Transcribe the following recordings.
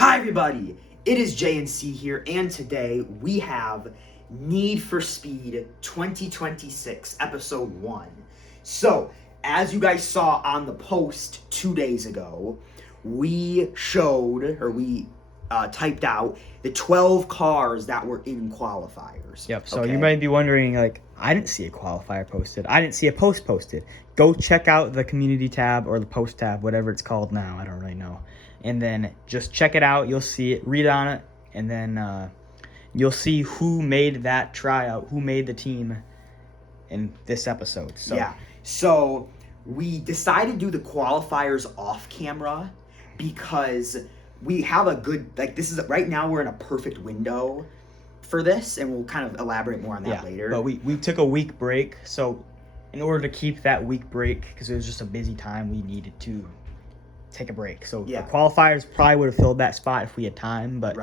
Hi everybody, it is JNC here, and today we have Need for Speed 2026 Episode 1. So, as you guys saw on the post 2 days ago, we typed out the 12 cars that were in qualifiers. Yep, so you might be wondering, I didn't see a qualifier posted. I didn't see a post posted. Go check out the community tab or the post tab, whatever it's called now. I don't really know. And then just check it out. You'll see it, read on it, and then you'll see who made that tryout, who made the team in this episode. So we decided to do the qualifiers off camera because we have a good, right now we're in a perfect window for this, and we'll kind of elaborate more on that later. But we took a week break, so in order to keep that week break, because it was just a busy time, we needed to take a break. So the qualifiers probably would have filled that spot if we had time, but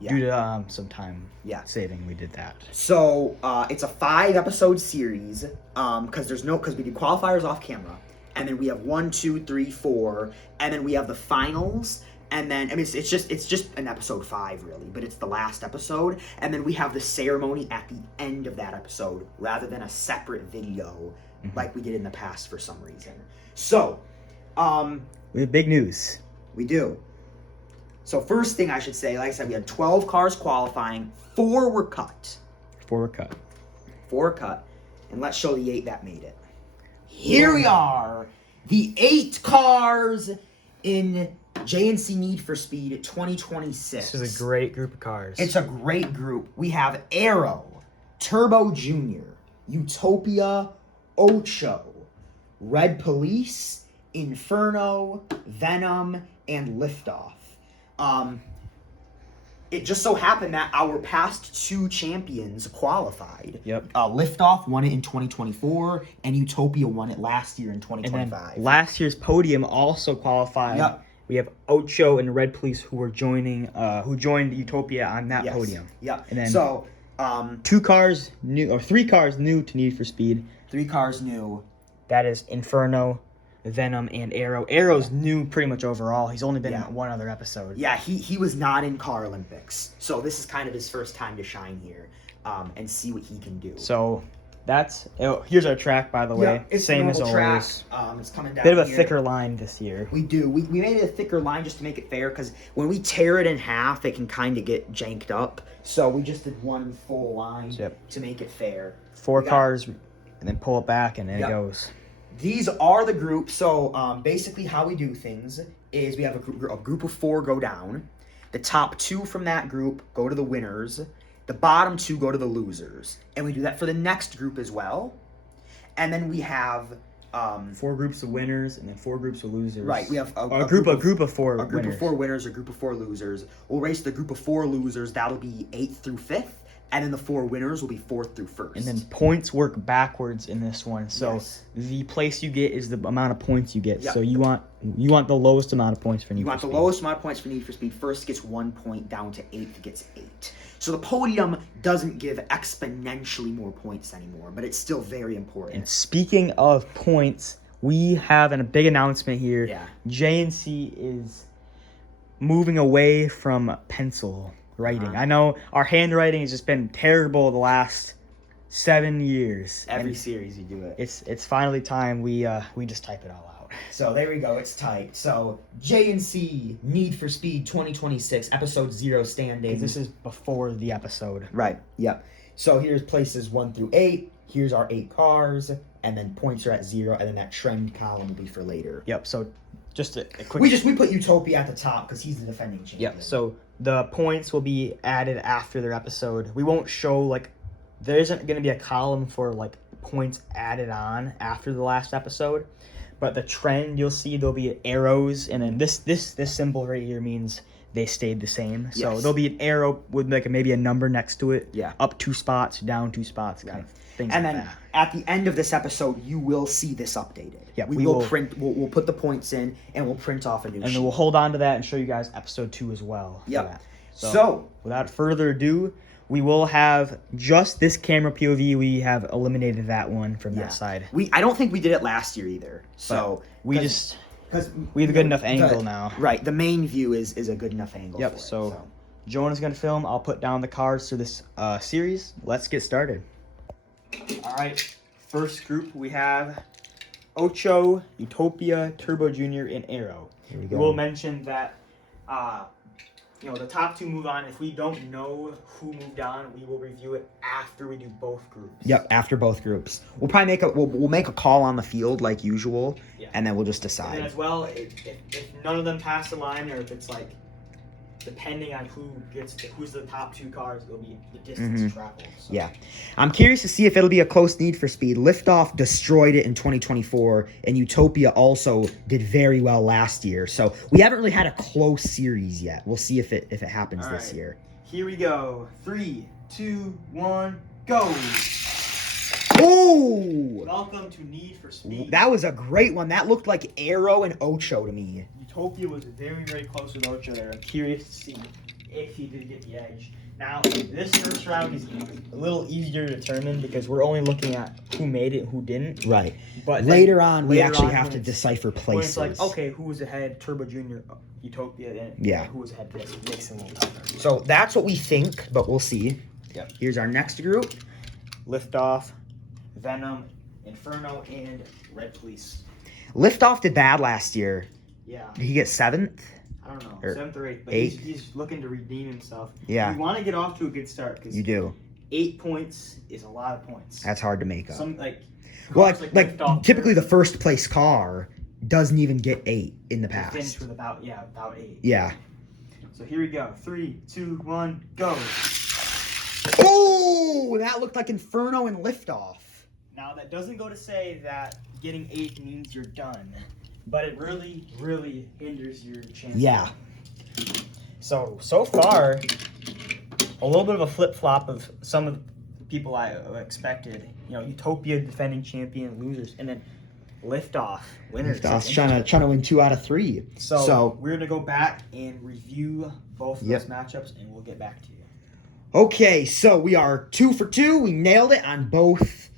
due to some time saving, we did that. So it's a 5-episode series because we do qualifiers off camera, and then we have 1, 2, 3, 4, and then we have the finals. And then, it's just an episode 5, really, but it's the last episode. And then we have the ceremony at the end of that episode, rather than a separate video like we did in the past for some reason. So, we have big news. We do. So first thing I should say, like I said, we had 12 cars qualifying. 4 were cut. 4 were cut. 4 were cut. And let's show the 8 that made it. Here we are. The 8 cars in JNC Need for Speed 2026. This is a great group of cars. It's a great group. We have Arrow, Turbo Jr., Utopia, Ocho, Red Police, Inferno, Venom, and Liftoff. It just so happened that our past 2 champions qualified. Yep. Liftoff won it in 2024, and Utopia won it last year in 2025. And then last year's podium also qualified. Yep. We have Ocho and Red Police who joined Utopia on that podium. Yeah. And then 3 cars new to Need for Speed. 3 cars new. That is Inferno, Venom, and Arrow. Arrow's new pretty much overall. He's only been in one other episode. Yeah, he was not in Car Olympics. So this is kind of his first time to shine here and see what he can do. So here's our track, by the way. It's same as track. always. It's coming down. Bit of a thicker line this year. We do. We made it a thicker line just to make it fair, because when we tear it in half, it can kind of get janked up. So we just did one full line to make it fair. 4 cars, and then pull it back, and then it goes. These are the groups. So basically how we do things is we have a group of 4 go down. The top 2 from that group go to the winners. The bottom 2 go to the losers. And we do that for the next group as well. And then we have 4 groups of winners and then 4 groups of losers. Right. We have a group of 4 winners. A group of 4 winners, a group of 4 losers. We'll race the group of 4 losers. That'll be 8th through 5th. And then the 4 winners will be 4th through 1st. And then points work backwards in this one. So the place you get is the amount of points you get. Yep. So you want the lowest amount of points for Need for Speed. You want the lowest amount of points for Need for Speed. First gets 1 point, down to 8th gets 8. So the podium doesn't give exponentially more points anymore, but it's still very important. And speaking of points, we have a big announcement here. Yeah. JNC is moving away from pencil writing. I know our handwriting has just been terrible the last 7 years. Every series you do it. It's finally time we just type it all out. So there we go. It's typed. So JNC Need for Speed 2026 Episode 0 standings. This is before the episode. Right. Yep. So here's places 1 through 8. Here's our 8 cars, and then points are at 0, and then that trend column will be for later. Yep. So just a quick. We put Utopia at the top because he's the defending champion. Yep. So the points will be added after their episode. We won't show there isn't going to be a column for points added on after the last episode, but the trend you'll see there'll be arrows, and then this symbol right here means they stayed the same. So there'll be an arrow with maybe a number next to it. Yeah. Up 2 spots, down 2 spots, kind of things. And like then that. at the end of this episode, you will see this updated. Yeah, we will print. We'll put the points in, and we'll print off a new sheet. And then we'll hold on to that and show you guys episode 2 as well. Yep. So without further ado, we will have just this camera POV. We have eliminated that one from that side. I don't think we did it last year either. So we just because We have a good enough angle now. Right, the main view is a good enough angle. Yep. For So, it, Jonah's gonna film. I'll put down the cards to this series. Let's get started. All right. First group we have Ocho, Utopia, Turbo Junior, and Arrow. Here we We go. will mention that, the top two move on. If we don't know who moved on, we will review it after we do both groups. Yep, after both groups, we'll probably we'll make a call on the field like usual, Yeah. and then we'll just And decide. then as well, if none of them pass the line, or if it's like, depending on who's the top two cars, it'll be the distance traveled. So. Yeah. I'm curious to see if it'll be a close Need for Speed. Liftoff destroyed it in 2024, and Utopia also did very well last year. So we haven't really had a close series yet. We'll see if it happens All this right. year. Here we go. 3, 2, 1, go! Oh! Welcome to Need for Speed. That was a great one. That looked like Arrow and Ocho to me. Utopia was very, very close with Ocho there. I'm curious to see if he did get the edge. Now, this first round is a little easier to determine because we're only looking at who made it and who didn't. Right. But Later on, we actually on, have when to it's- decipher when places. it's like, okay, who was ahead? Turbo Junior, Utopia, and Yeah. who was ahead? This it makes it a little tougher. So that's what we think, but we'll see. Yep. Here's our next group. Liftoff, Venom, Inferno, and Red Police. Liftoff did bad last year. Yeah. Did he get 7th? I don't know, Or 7th or 8th, but 8th? he's looking to redeem himself. Yeah. We want to get off to a good start because You do. 8 points is a lot of points. That's hard to make up. Some like Well, cars like Liftoff typically the are- first place car doesn't even get 8 in the they finish past. with about 8. Yeah. So here we go. 3, 2, 1, go. Oh, that looked like Inferno and Liftoff. Now that doesn't go to say that getting 8 means you're done, but it really, really hinders your chances. Yeah. So far, a little bit of a flip flop of some of the people I expected. Utopia defending champion, losers, and then Liftoff winners. Liftoff's trying to win 2 out of 3. So we're gonna go back and review both of Yep. those matchups, and we'll get back to you. Okay, so we are 2 for 2. We nailed it on both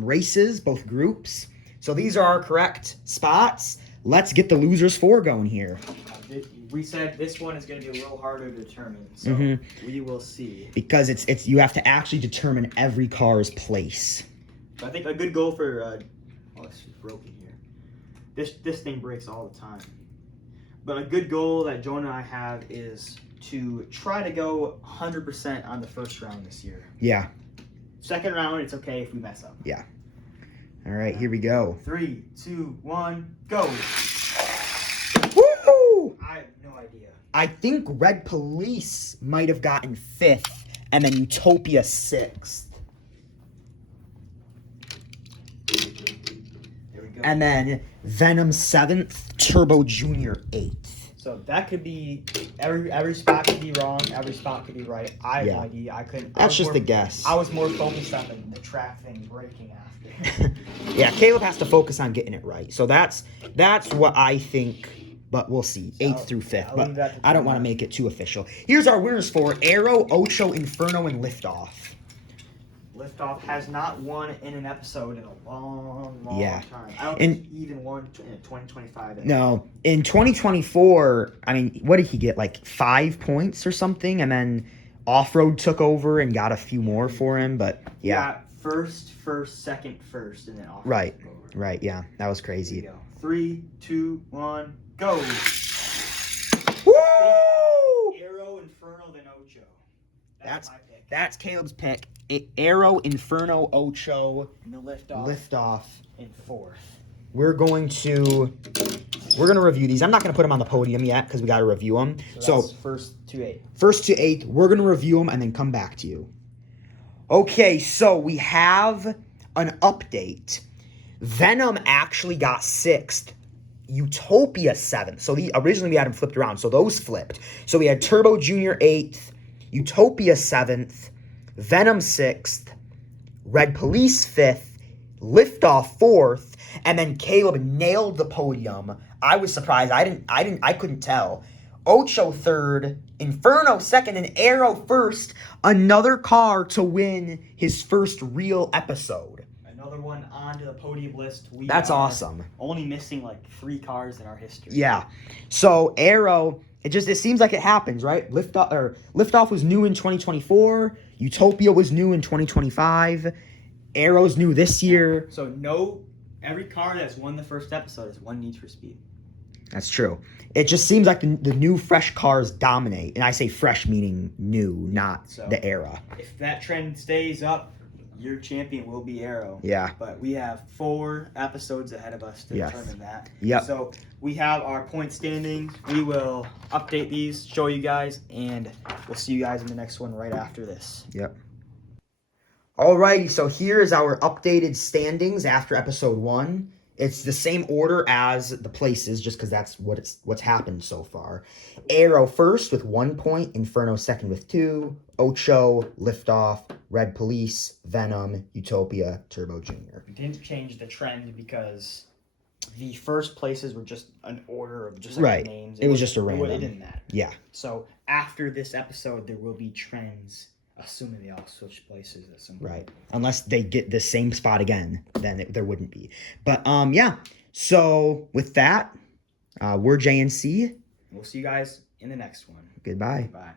races, both groups. So these are our correct spots. Let's get the losers 4 going here. We said this one is going to be a little harder to determine, so Mhm. we will see. Because it's you have to actually determine every car's place. But I think a good goal for it's broken here. This thing breaks all the time. But a good goal that Jonah and I have is to try to go 100% on the first round this year. Yeah. Second round, it's okay if we mess up. All right, here we go. 3, 2, 1, go. Woo! I have no idea. I think Red Police might have gotten 5th, and then Utopia 6th. There we go. And then Venom 7th, Turbo Junior 8th. So that could be every spot could be wrong, every spot could be right. I have Yeah. no idea. I couldn't. I That's was just more- a guess. I was more focused on the track thing breaking after. Yeah, Caleb has to focus on getting it right. So that's what I think, but we'll see. 8th through 5th, I'll but leave that to I don't want to make it too official. Here's our winners for Arrow, Ocho, Inferno, and Liftoff. Liftoff has not won in an episode in a long, long Yeah. time. I don't And- think he even won in 2025. No, in 2024, I mean, what did he get? Like 5 points or something? And then Off-Road took over and got a few more for him, but yeah. First, second, first, and then off. Right. Right, yeah. That was Here we crazy. go. 3, 2, 1, go. Woo! Arrow, Inferno, then Ocho. That's- my pick. That's Caleb's pick. Arrow, Inferno, Ocho, And the Liftoff Liftoff. in 4th. We're going to review these. I'm not going to put them on the podium yet because we got to review them. So that's first to 8. first to 8th, we're going to review them and then come back to you. Okay, so we have an update. Venom actually got 6th. Utopia 7th. So originally we had them flipped around. So those flipped. So we had Turbo Junior 8th, Utopia 7th, Venom 6th, Red Police 5th, Liftoff 4th, and then Caleb nailed the podium. I was surprised. I couldn't tell. Ocho 3rd, Inferno 2nd, and Arrow 1st. Another car to win his first real episode. another one onto the podium list. That's awesome. Only missing like 3 cars in our history. Yeah. So Arrow, it seems like it happens, right? Liftoff was new in 2024. Utopia was new in 2025. Arrow's new this year. So every car that's won the first episode is one Need for Speed. That's true. It just seems like the new fresh cars dominate. And I say fresh meaning new, not the era. If that trend stays up, your champion will be Arrow. Yeah. But we have 4 episodes ahead of us to determine that. Yep. So we have our point standings. We will update these, show you guys, and we'll see you guys in the next one right after this. Yep. Alrighty, so here is our updated standings after episode 1. It's the same order as the places, just because that's what's happened so far. Arrow first with 1 point, Inferno second with 2, Ocho, Liftoff, Red Police, Venom, Utopia, Turbo Jr. We didn't change the trend because the first places were just an order of just like names. It was just a random. It didn't matter. Yeah. So after this episode, there will be trends, assuming they all switch places at some point. Right. Unless they get the same spot again, then there wouldn't be. But yeah. So with that, we're JNC. We'll see you guys in the next one. Goodbye. Bye.